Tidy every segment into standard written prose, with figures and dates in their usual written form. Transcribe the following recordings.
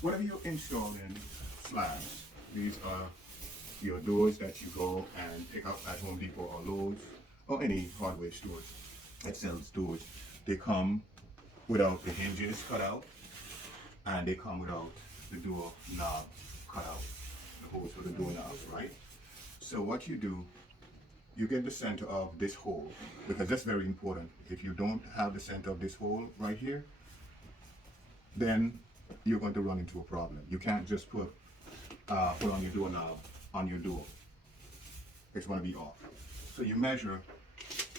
whatever you're installing slabs, these are your doors that you go and pick up at Home Depot or Lowe's or any hardware stores that sells doors. They come without the hinges cut out, and they come without the door knob cut out, the holes for the door knobs, right? So what you do, you get the center of this hole, because that's very important. If you don't have the center of this hole right here, then you're going to run into a problem. You can't just put on your doorknob on your door. It's going to be off. So you measure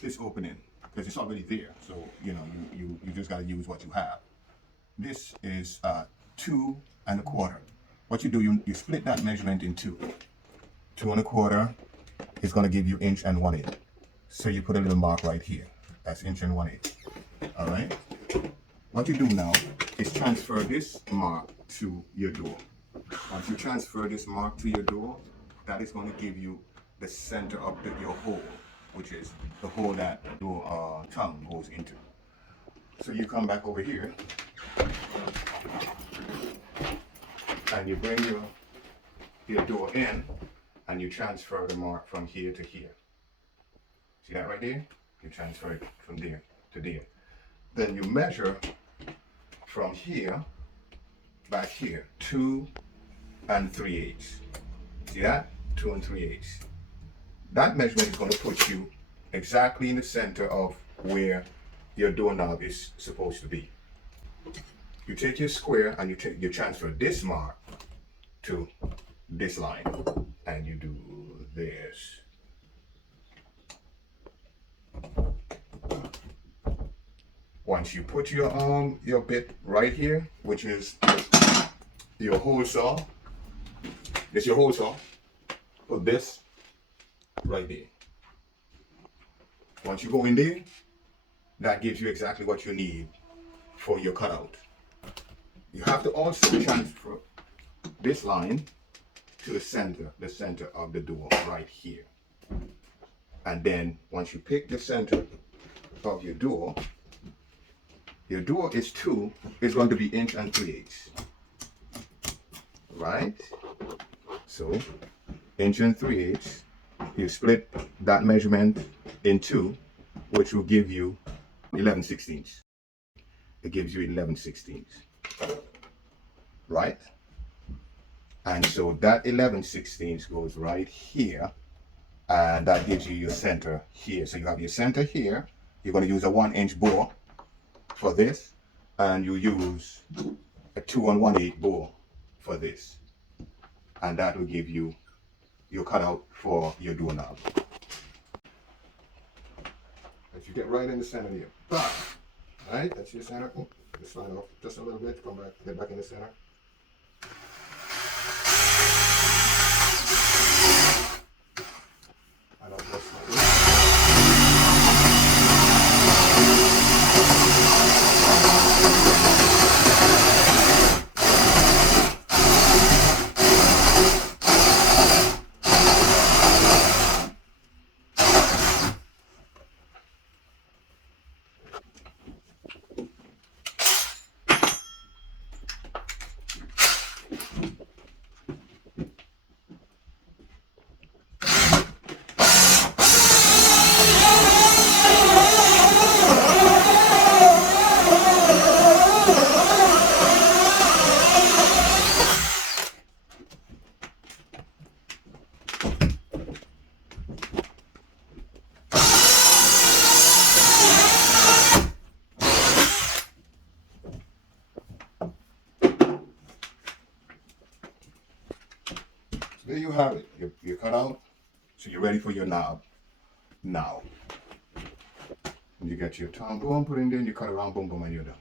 this opening, because it's already there. So you know you just got to use what you have. This is 2 1/4. What you do, you split that measurement in two. 2 1/4 is going to give you 1 1/8. So you put a little mark right here. That's 1 1/8. All right. What you do now is transfer this mark to your door. Once you transfer this mark to your door, that is going to give you the center of your hole, which is the hole that your tongue goes into. So you come back over here and you bring your door in and you transfer the mark from here to here. See that right there? You transfer it from there to there. Then you measure from here back here 2 3/8. See that? 2 3/8. That measurement is going to put you exactly in the center of where your doorknob is supposed to be. You take your square and you transfer this mark to this line, and you do this. Once you put your bit right here, which is your hole saw, it's your hole saw. Put this right there. Once you go in there, that gives you exactly what you need for your cutout. You have to also transfer this line to the center of the door right here. And then once you pick the center of your door is going to be 1 3/8. Right? So 1 3/8, you split that measurement in two, which will give you 11/16. It gives you 11/16. Right? And so that 11/16 goes right here, and that gives you your center here. So you have your center here. You're going to use a 1-inch bore for this, and you use a 2 1/8 bore for this, and that will give you your cutout for your doorknob. If you get right in the center here, all right, that's your center. Just slide off just a little bit, come back, get back in the center. And I'll just slide it. There you have it. You're cut out, so you're ready for your knob now. And you get your tongue, boom, put in there, and you cut around, boom, boom, and you're done.